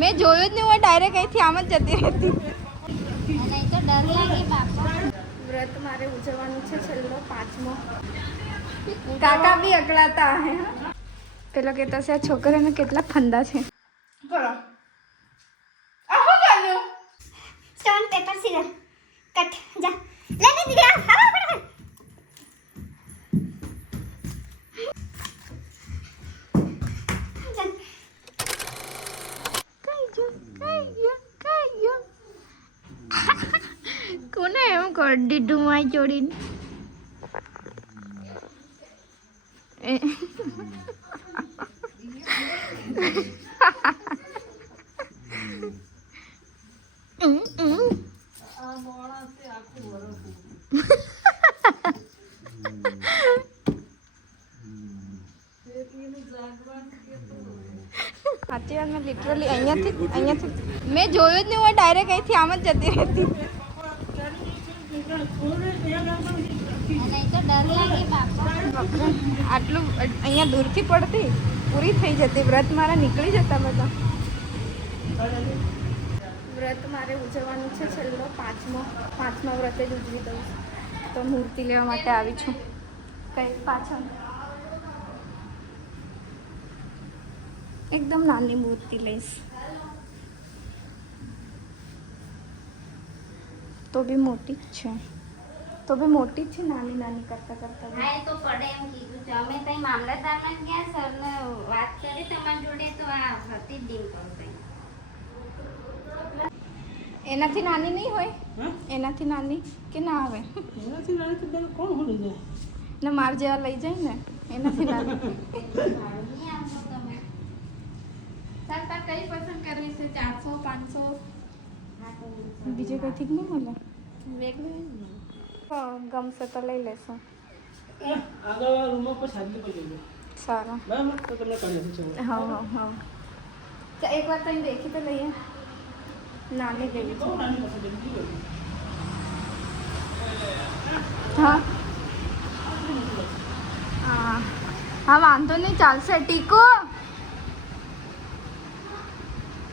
મેં જોયું જ નહીં, હું ડાયરેક્ટ અહીંથી આમ જ જતી રહેતી. નહીં તો ડર લાગે બાપા. વ્રત મારે ઉજવવાનું છે છેલ્લો 5મો. કાકા બી અકળાતા હે. પેલો કહેતા છે આ છોકરાને કેટલા ફંદા છે. કરો સ્ટોન પેપર સીઝર કટ જા લે લે દીદી આ ફટાફટ. કોને એમ કરી દીધું મારી જોડીને? સાચી વાત, મેં લિટરલી અહીંયાથી મેં જોયું જ નહીં, હું ડાયરેક્ટ અહીંથી આમ જ જતી રહેતી. નહીં તો ડર લાગે બાપા. આટલું અહીંયા દૂરથી પડતી પૂરી થઈ જતી. વ્રત મારા નીકળી જતા બધા. વ્રત મારે ઉજવવાનું છે છેલ્લો 5મા વ્રતે જ ઉજવી દઉં. તો મૂર્તિ લેવા માટે આવી છું કઈ પાછળ. એકદમ નાની મૂર્તિ લઈશ તો બી મોટી જ છે. નાની કરતા હા એ તો પડે એમ કીધું છે. અમે તઈ મામલતદારમાં ગયા સરને વાત કરી તમારી જોડે તો આ હતી જ ડિમ્પલ તઈ. એનાથી નાની નહીં હોય? એનાથી નાની કે ના આવે? એનાથી નાની તો તને કોણ ભૂલી જાય? ને માર જેવા લઈ જાય ને એનાથી નાની. નહીં આવશો તમે. સર તાર કઈ પસંદ કરવી છે? 400 500? હા તો બીજે કઈથી નહીં મળે? ગમશે તો લઈ લેશું. આગળ રૂમમાં પર સાજી પર જજો. સારું બરાબર તો તમને કરી દઉં. હા. તો એકવાર તમે દેખી તો લઈએ. નાની જેવી છે. નાની પાસે જલ્દી હા વાંધો નહીં, ચાલશે. ટીકો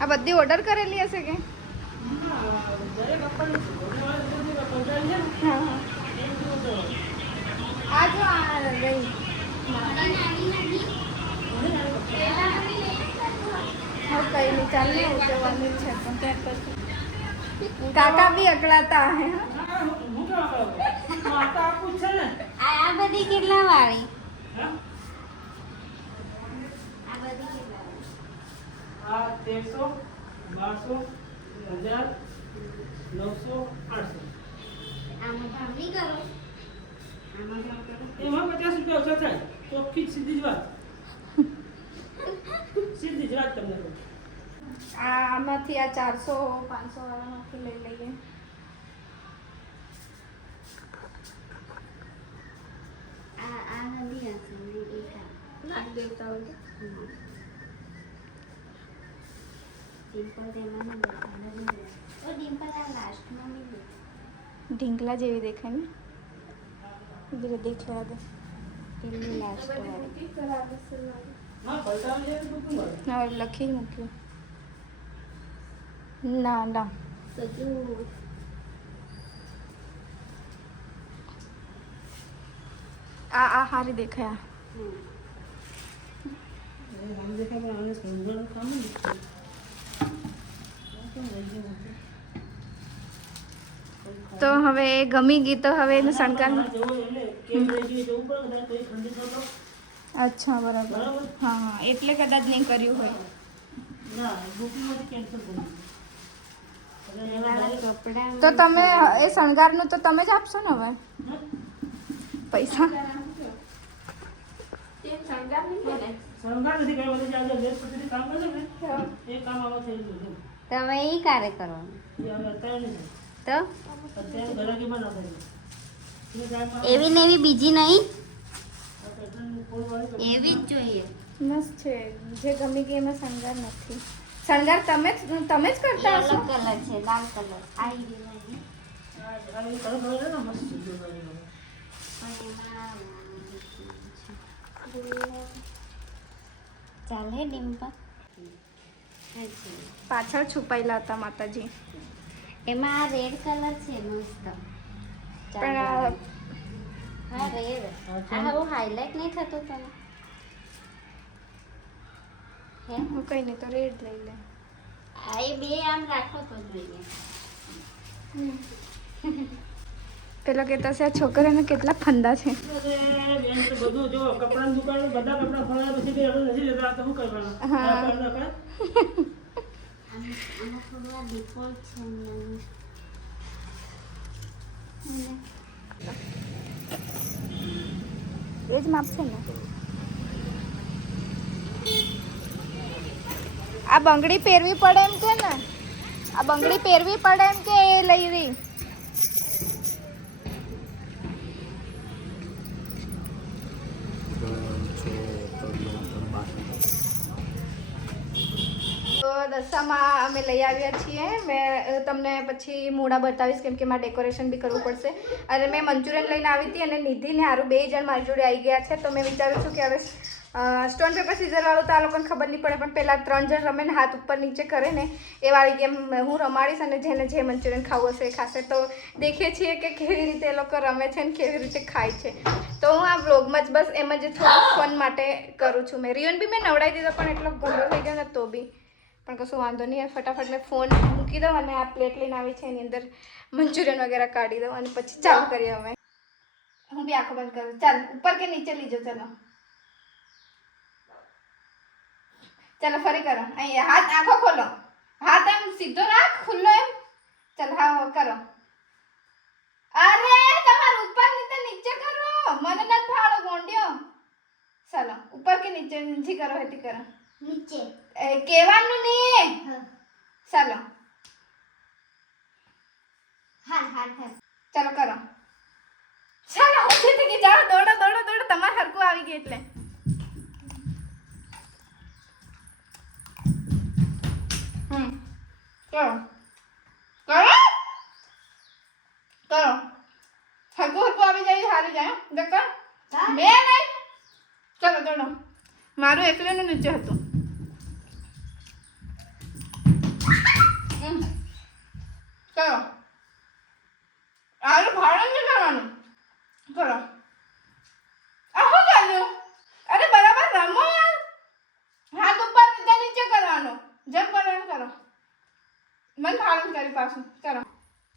આ બધી ઓર્ડર કરેલી હશે કે? આ જો આ રહી કઈ નહીં, ચાલ ને ઉજવવાનું છે પણ ત્યાં પછી કાકા બી અકળાતા હે. આ બધી કેટલા વાળી? આ 1300 1200 1000 900 800. આમાં ભાવ નહીં કરો. આમાં ભાવ કરો. એમાં 50 રૂપિયા ઓછા થાય. ચોખ્ખી જ સીધી જ વાત. સીધી જ વાત તમને કહું. આમાંથી આ 400 500 વાળામાંથી લઈ લઈએ. આ નદી હશે ને એક નાગ દેવતા હોય. ડિમ્પલ તેમાં ઓ ડિમ્પલ આ લાસ્ટમાં નહીં. ઢીંકલા જેવી દેખાય ને. જરા દેખ લેવા દે. પેલી લાસ્ટ વાળી. હા પલટાવા જાય તો શું મળે? હવે લખી જ મૂક્યું. ના તો જો આ હારી દેખાય. આમ દેખાય પણ આને સમજવાનું કામ નથી. તો હવે એ ગમી ગઈ તો હવે એનું શણગાર. અચ્છા બરાબર. હા એટલે કદાચ નહીં કર્યું હોય. કપડા તો તમે એ શણગારનું તો તમે જ આપશો ને હવે પૈસા? તમે એ કાર્ય કરવાનું તો એવી ને એવી બીજી નહીં, એવી જ જોઈએ. મસ્ત છે. જે ગમી ગઈ એમાં શણગાર નથી. શણગાર તમે જ કરતા હશો? અલગ કલર છે, લાલ કલર. આ ચાલે ડિમ્પલ. અચ્છા. પાછળ છુપાયેલા હતા માતાજી. એમાં આ રેડ કલર છે મસ્ત. પણ આ હા રેડ. આ હવે હાઇલાઇટ નહીં થતું તને. હે હું કઈ નહીં તો રેડ લઈ લે. આ એ બે આમ રાખો તો જોઈએ. પેલો કહેતા છે આ છોકરીને કેટલા ફંદા છે. અરે બેન તો બધું જો કપડાની દુકાન બધા કપડા ખોલા પછી કે આપણે નથી લેતા તો શું કરવાનું? હા. આ કર નાખ. આમાં થોડું આ ડિફોલ્ટ છે એમનું. એ જ માપ છે ને. આ બંગડી પહેરવી પડે એમ કે ને, આ બંગડી પહેરવી પડે એમ કે એ લઈ રહી. તો દશામાં અમે લઈ આવ્યા છીએ. મેં તમને પછી મૂળા બતાવીશ કેમ કે મારે ડેકોરેશન બી કરવું પડશે. અને મેં મંચુરિયન લઈને આવી હતી અને નિધિ ને હારું 2 જણ મારી જોડે આવી ગયા છે. તો મેં વિચાર્યું છું કે હવે સ્ટોન પેપર સીઝર વાળું તો આ લોકોને ખબર નહીં પડે, પણ પહેલાં 3 જણ રમે ને હાથ ઉપર નીચે કરે ને એ વાળી ગેમ હું રમાડીશ અને જેને જે મંચુરિયન ખાવું હશે એ ખાશે. તો દેખીએ છીએ કે કેવી રીતે એ લોકો રમે છે ને કેવી રીતે ખાય છે. તો હું આ વ્લોગમાં જ બસ એમ જ થોડું ફન માટે કરું છું. મેં રિયોન બી મેં નવડાવી દીધો પણ એટલો ગંદો થઈ ગયો ને તો બી પણ કશું વાંધો નહીં. ફટાફટ મેં ફોન મૂકી દઉં અને આ પ્લેટ લઈને આવી છે એની અંદર મંચુરિયન વગેરે કાઢી દઉં અને પછી ચાલુ કરીએ અમે. હું બી આંખો બંધ કરું. ચાલ ઉપર કે નીચે લીજો. ચલો ફરી કરો. અહીંયા હાથ આંખો ખોલો. હાથ એમ સીધો રાખ ખુલ્લો એમ. ચાલ હા કરો. અરે તમારે ઉપર નીચે કરો. મને નથી ફાળો ગોંડ્યો. ચાલો ઉપર કે નીચે નીચે કરો હેતી કરો. નીચે કેવાનું નહીં. ચાલો હાલ ચાલો કરો. ચાલો ઉઠી કે જાઓ દોડો દોડો દોડો. તમારે હરકું આવી ગયું એટલે કરો કરો કરો. હરકું હરકું આવી જાય હારી જાય. દેખો બે નહીં. ચલો દોડો. મારું એકલું નીચે હતું. કરો આનું ભાડું નહીં કરવાનું. કરો આ શું કર્યું? અરે બરાબર રમો યાર. હાથ ઉપર નીચે કરવાનો. જેમ કરવાનું કરો. મને ભાડું કરી પાછું કરો.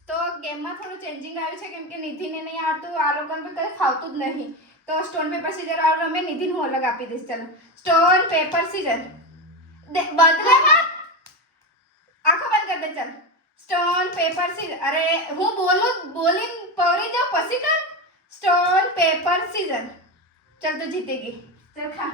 તો ગેમમાં થોડું ચેન્જિંગ આવ્યું છે કેમ કે નિધિને નહીં આવતું, આ લોકોને તો કંઈ ફાવતું જ નહીં. તો સ્ટોન પેપર સીઝર વાળું રમે. નિધિને હું અલગ આપી દઈશ. ચાલો સ્ટોન પેપર સીઝર બદલામાં આંખો બંધ કરી દે. ચાલ સ્ટોન પેપર સીઝર. અરે હું બોલીને પવરી જાઉં પછી કર. Stone paper scissor. ચાલ તો જીતી ગઈ. ચાલ ખા.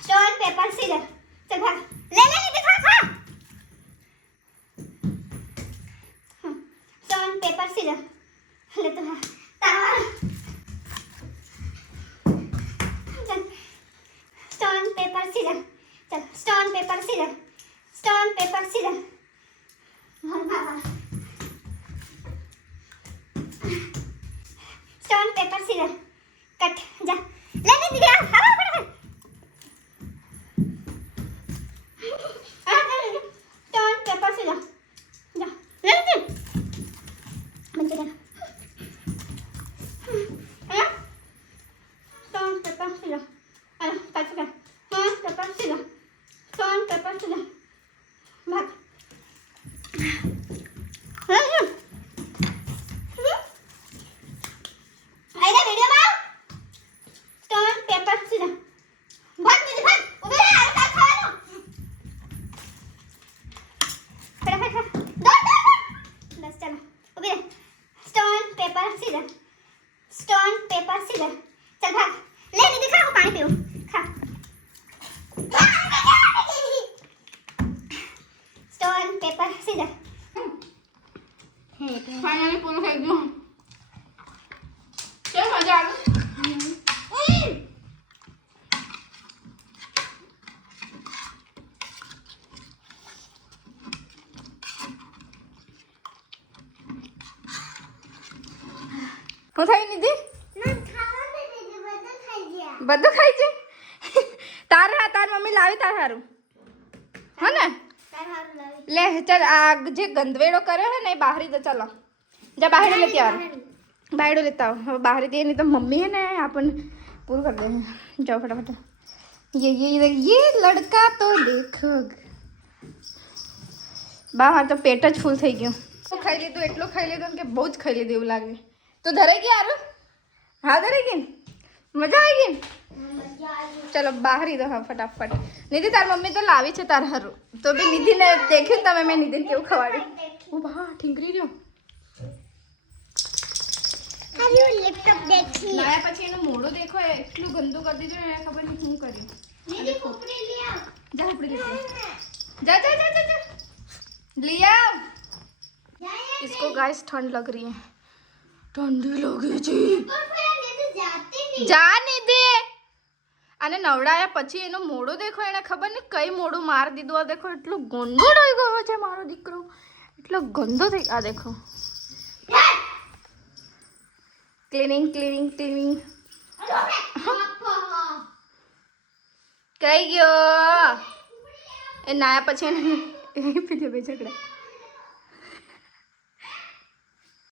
Stone paper scissor. चल भाग. ले दिखा खा. Stone paper scissor. ले तो तावा. चल स्टोन पेपर सीजर. चल stone paper scissor. Stone paper scissor. Stone paper scissor. कट जा. ले दिखा. Stone paper scissor. जा ले मंचूरियन. Stone paper scissor. अरे कट कर. Stone paper scissor. Stone paper scissor. भाग. आइए वीडियो में ફાઇનલી પૂરું થઈ ગયું. કેમ મજા આવી? હું થઈ નિધિ? બધું ખાઈ છે? તારે તાર મમ્મી લાવી તાર હારું હા ને? લે ચાલ આ જે ગંદવેડો કર્યો હે ને એ બહાર દે. ચાલો જા બહાર લેતી આવ. બહાર લેતા આવ. હવે બહાર દે નહીં તો મમ્મી है ना अपन पूरा कर दे. जाओ फटाफट. ये लड़का तो देखो. બહાર તો પેટ જ ફૂલ થઈ ગયું. ખાઈ લીધું એટલું ખાઈ લીધું કે બહુ જ ખાઈ લીધું એવું લાગે. તો ધરાઈ ગઈ આરું? હા ધરાઈ ગઈ. મજા આવી ગઈ. चलो बाहर ही दो हाँ फटाफट. निधि तार मम्मी तो लावी છે તાર હારું. તો બી નિધિ ને દેખ્યું તમે મેં નિધિ કેવું ખવાડ્યું. ઓ બા ઠીંગરી રહ્યો. લેપટોપ દેખી લાયા પછી એનું મોઢું દેખો એટલું ગંદુ કરી દીધું ને ખબર નહીં શું કર્યું. નીતિ કપડી લે આવ. જા ઉપડી લે. જા જા જા જા જા. लिया. इसको गाइस ठंड लग रही है. ठंडी लगी जी. જા નિધિ. અને નવડાયા પછી એનું મોઢું દેખો એને ખબર નહીં કઈ મોઢું માર દીધું. આ દેખો એટલું ગંદુ થઈ ગયો છે મારો દીકરો. એટલો ગંદો થઈ. આ દેખો ક્લીનિંગ ક્લીનિંગ ક્લીનિંગ. કઈ ગયો એ નાયા પછી એને પેલી બે ઝઘડા.